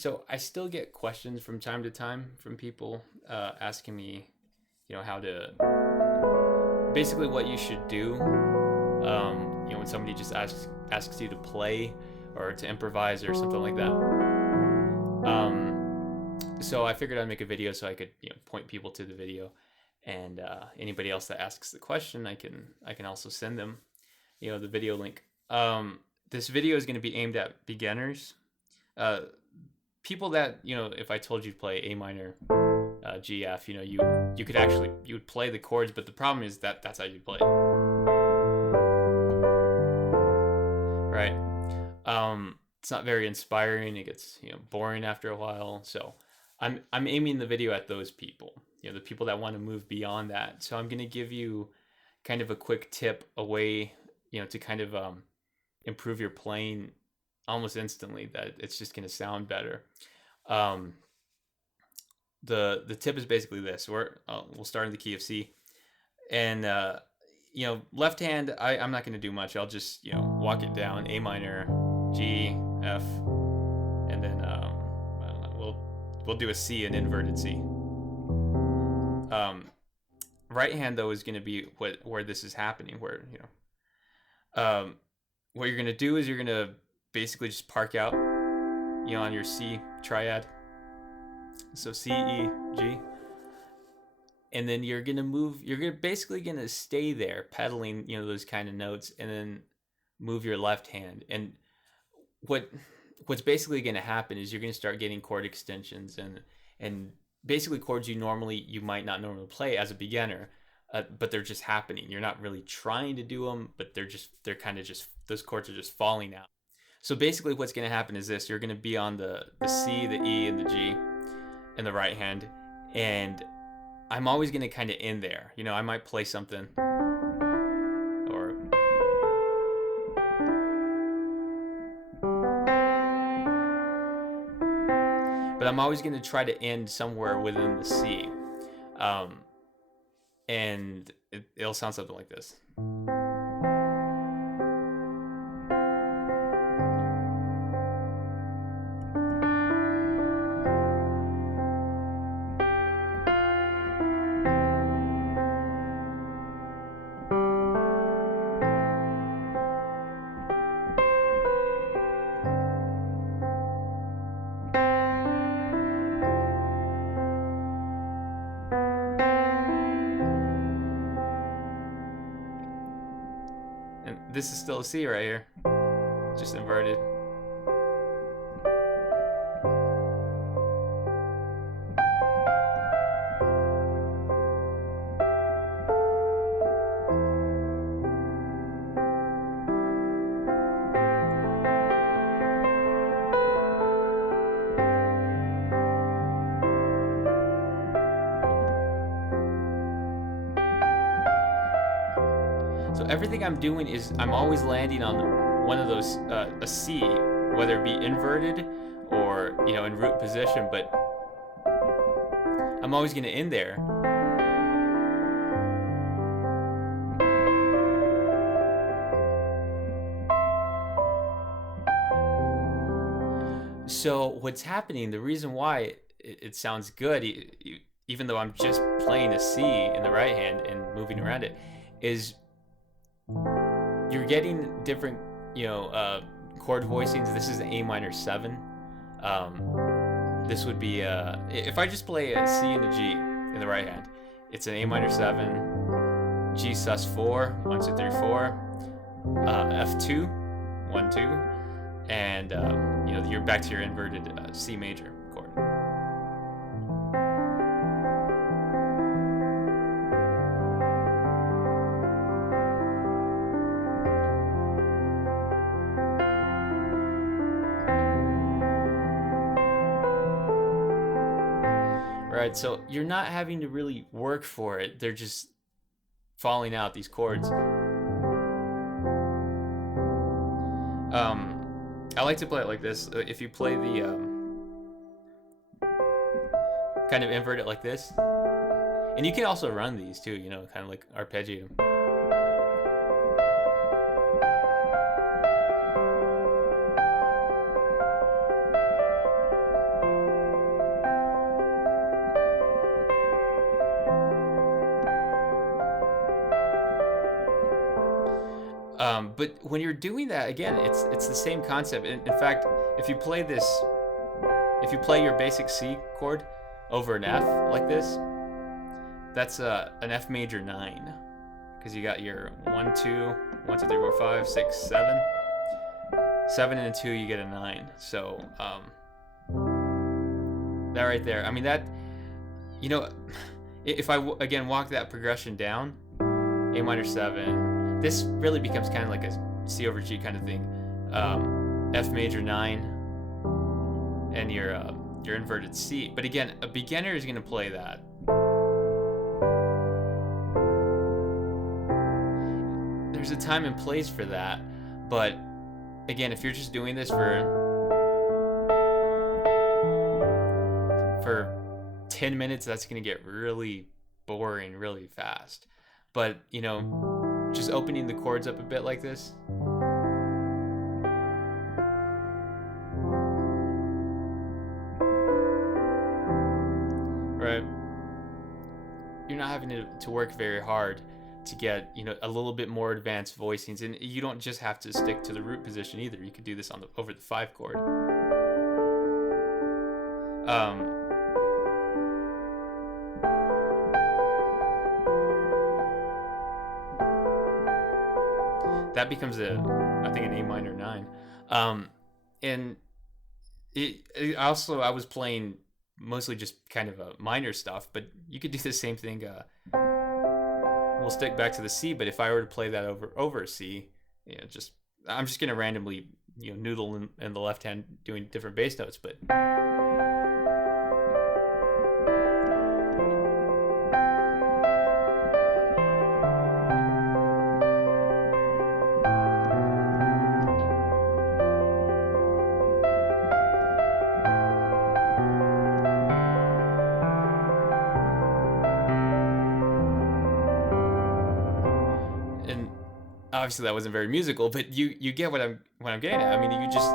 So I still get questions from time to time from people asking me, how to basically what you should do. When somebody just asks you to play or to improvise or something like that. So I figured I'd make a video so I could point people to the video, and anybody else that asks the question, I can also send them the video link. This video is going to be aimed at beginners, people that if I told you to play A minor, G, F, you could actually you would play the chords, but the problem is that that's how you play it, right? It's not very inspiring. It gets boring after a while. So I'm aiming the video at those people, the people that want to move beyond that. So I'm going to give you kind of a quick tip, a way to kind of improve your playing almost instantly, that it's just going to sound better. The tip is basically this. We'll start in the key of C, and left hand, I'm not going to do much. I'll just walk it down: A minor, G, F, and then I don't know, we'll do a C, an inverted C. Right hand though is going to be where this is happening, where what you're going to do is you're going to basically just park out on your C triad, so C, E, G, and then you're basically gonna stay there pedaling those kind of notes, and then move your left hand. And what's basically going to happen is you're going to start getting chord extensions and basically chords you might not normally play as a beginner, but they're just happening. You're not really trying to do them, but they're kind of just, those chords are just falling out. So basically what's going to happen is this: you're going to be on the C, the E, and the G in the right hand, and I'm always going to kind of end there. I might play something, or but I'm always going to try to end somewhere within the C, and it'll sound something like this. And this is still a C right here, just inverted. So everything I'm doing is I'm always landing on one of those, a C, whether it be inverted or in root position, but I'm always going to end there. So what's happening, the reason why it sounds good, even though I'm just playing a C in the right hand and moving around it, is you're getting different chord voicings. This is an A minor 7. This would be if I just play a C and a G in the right hand, it's an A minor 7, G sus 4, 1 2 3 4, F2, 1 2, and you're back to your inverted C major chord. Right, so you're not having to really work for it. They're just falling out, these chords. I like to play it like this. If you play the kind of invert it like this, and you can also run these too, kind of like arpeggio. But when you're doing that, again, it's the same concept. In fact, if you play this, if you play your basic C chord over an F like this, that's an F major 9, because you got your 1 2 1 2 3 4 5 6 7 7 and a 2, you get a 9. So that right there, I mean, that, you know, if I again walk that progression down, A minor 7, this really becomes kind of like a C over G kind of thing. F major 9, and your inverted C. But again, a beginner is going to play that. There's a time and place for that, but again, if you're just doing this for 10 minutes, that's going to get really boring really fast. But, you know, just opening the chords up a bit like this. Right? You're not having to work very hard to get, you know, a little bit more advanced voicings, and you don't just have to stick to the root position either. You could do this on over the 5 chord. That becomes I think an A minor 9, and I was playing mostly just kind of a minor stuff, but you could do the same thing. We'll stick back to the C, but if I were to play that over C, you know, I'm just gonna randomly, you know, noodle in the left hand doing different bass notes, but obviously that wasn't very musical, but you get what I'm getting at. I mean, you just,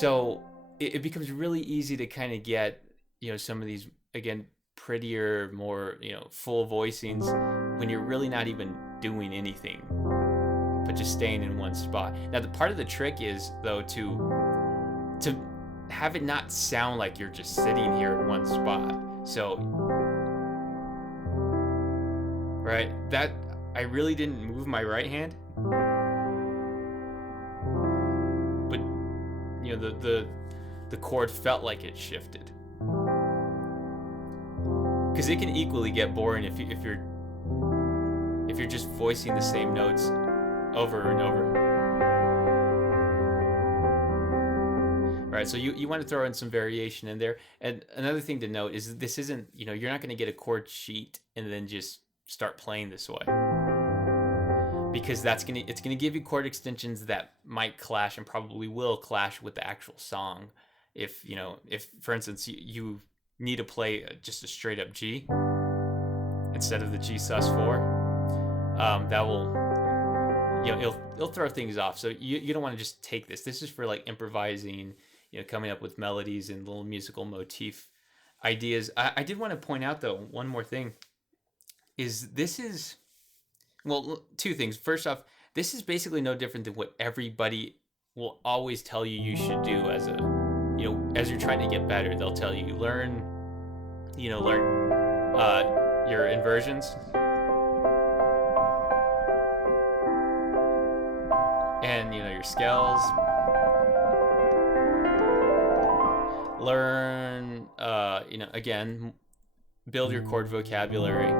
so it becomes really easy to kind of get, you know, some of these, again, prettier, more, you know, full voicings when you're really not even doing anything, but just staying in one spot. Now, the part of the trick is, though, to have it not sound like you're just sitting here in one spot. So, right, that I really didn't move my right hand, but, you know, the chord felt like it shifted, because it can equally get boring if you're just voicing the same notes over and over. Right, so you want to throw in some variation in there. And another thing to note is this isn't, you know, you're not going to get a chord sheet and then just start playing this way, because it's going to give you chord extensions that might clash, and probably will clash, with the actual song. If, you know, if for instance you need to play just a straight up G instead of the G sus4, that will, you know, it'll throw things off. So you don't want to just take this. This is for like improvising, you know, coming up with melodies and little musical motif ideas. I did want to point out, though, one more thing is well, two things. First off, this is basically no different than what everybody will always tell you should do as you're trying to get better. They'll tell you learn your inversions and, you know, your scales. Learn, you know, again, build your chord vocabulary,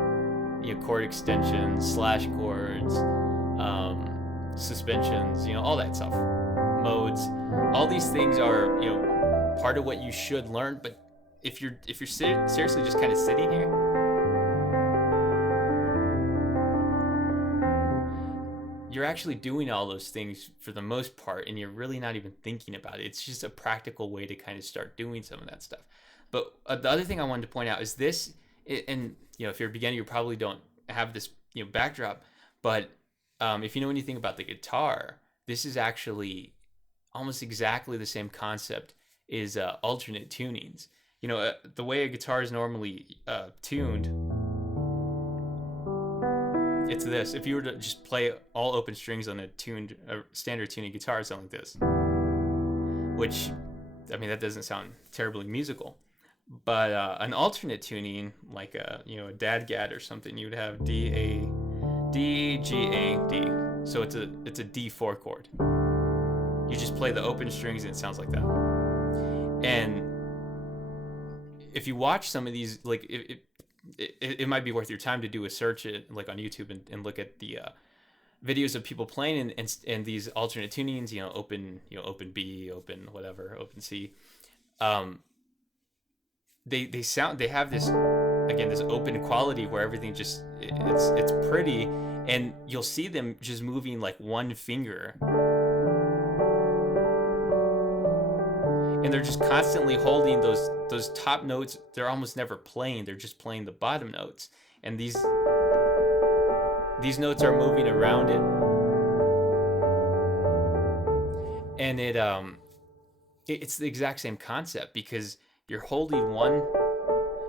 you know, chord extensions, slash chords, suspensions, you know, all that stuff, modes. All these things are, you know, part of what you should learn. But if you're seriously just kind of sitting here, you're actually doing all those things for the most part, and you're really not even thinking about it. It's just a practical way to kind of start doing some of that stuff. But the other thing I wanted to point out is this, and, you know, if you're a beginner, you probably don't have this, you know, backdrop, but if you know anything about the guitar, this is actually almost exactly the same concept is alternate tunings. The way a guitar is normally tuned, it's this. If you were to just play all open strings on a standard tuning guitar, it sounds like this. Which, I mean, that doesn't sound terribly musical. But an alternate tuning, like a dadgad or something, you would have D A D G A D. So it's a D4 chord. You just play the open strings and it sounds like that. And if you watch some of these, like it might be worth your time to do a search like on YouTube and look at the videos of people playing and these alternate tunings, open B, open whatever, open C. They have this, again, this open quality where everything just it's pretty, and you'll see them just moving like one finger, and they're just constantly holding those top notes. They're almost never playing, they're just playing the bottom notes, and these notes are moving around it, and it's the exact same concept, because you're holding one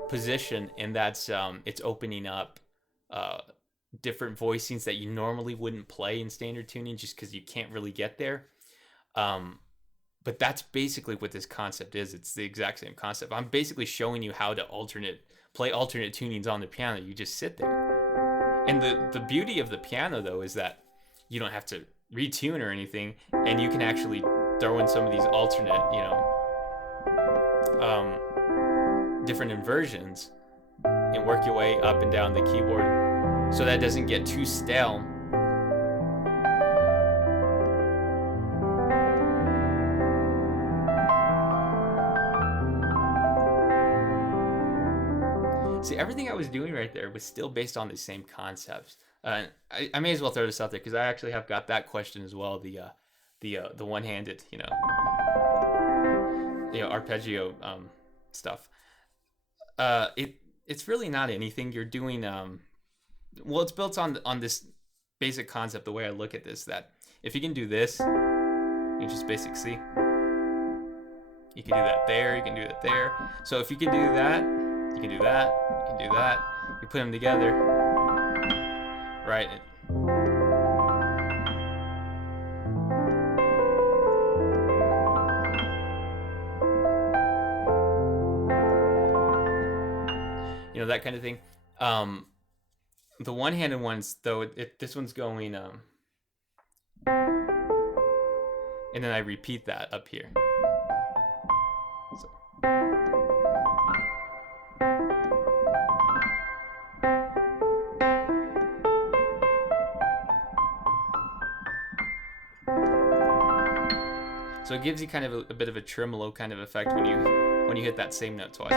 position, and that's it's opening up different voicings that you normally wouldn't play in standard tuning, just because you can't really get there. But that's basically what this concept is. It's the exact same concept. I'm basically showing you how to play alternate tunings on the piano. You just sit there. And the beauty of the piano, though, is that you don't have to retune or anything, and you can actually throw in some of these alternate, different inversions and work your way up and down the keyboard so that it doesn't get too stale. See, everything I was doing right there was still based on the same concepts. I may as well throw this out there because I actually have got that question as well. The one-handed, arpeggio stuff. It's really not anything you're doing. Well, it's built on this basic concept. The way I look at this, that if you can do this, you just basic C. You can do that there. You can do that there. So if you can do that, you can do that. You can do that. You put them together, right? That kind of thing. The one-handed ones, though, this one's going, and then I repeat that up here. So it gives you kind of a bit of a tremolo kind of effect when you hit that same note twice.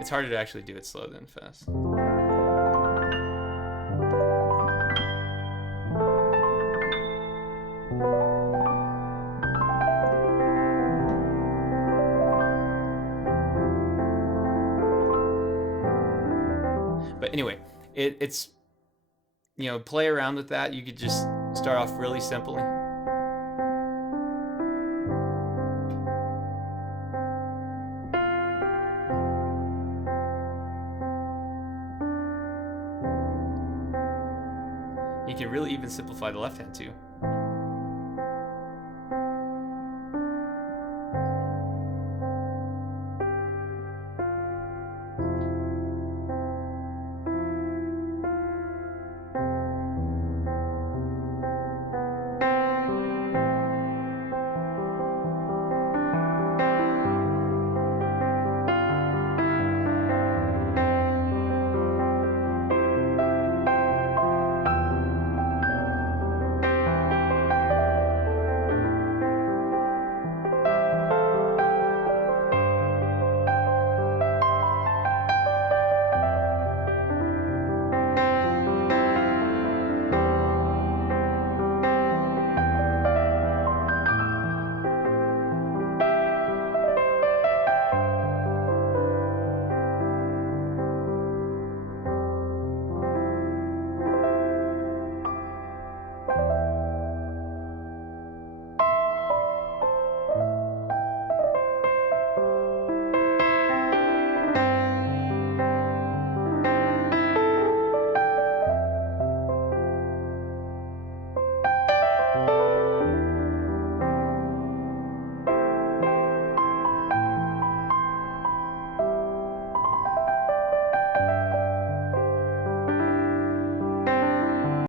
It's harder to actually do it slow than fast. But anyway, it's play around with that. You could just start off really simply. You can really even simplify the left hand too.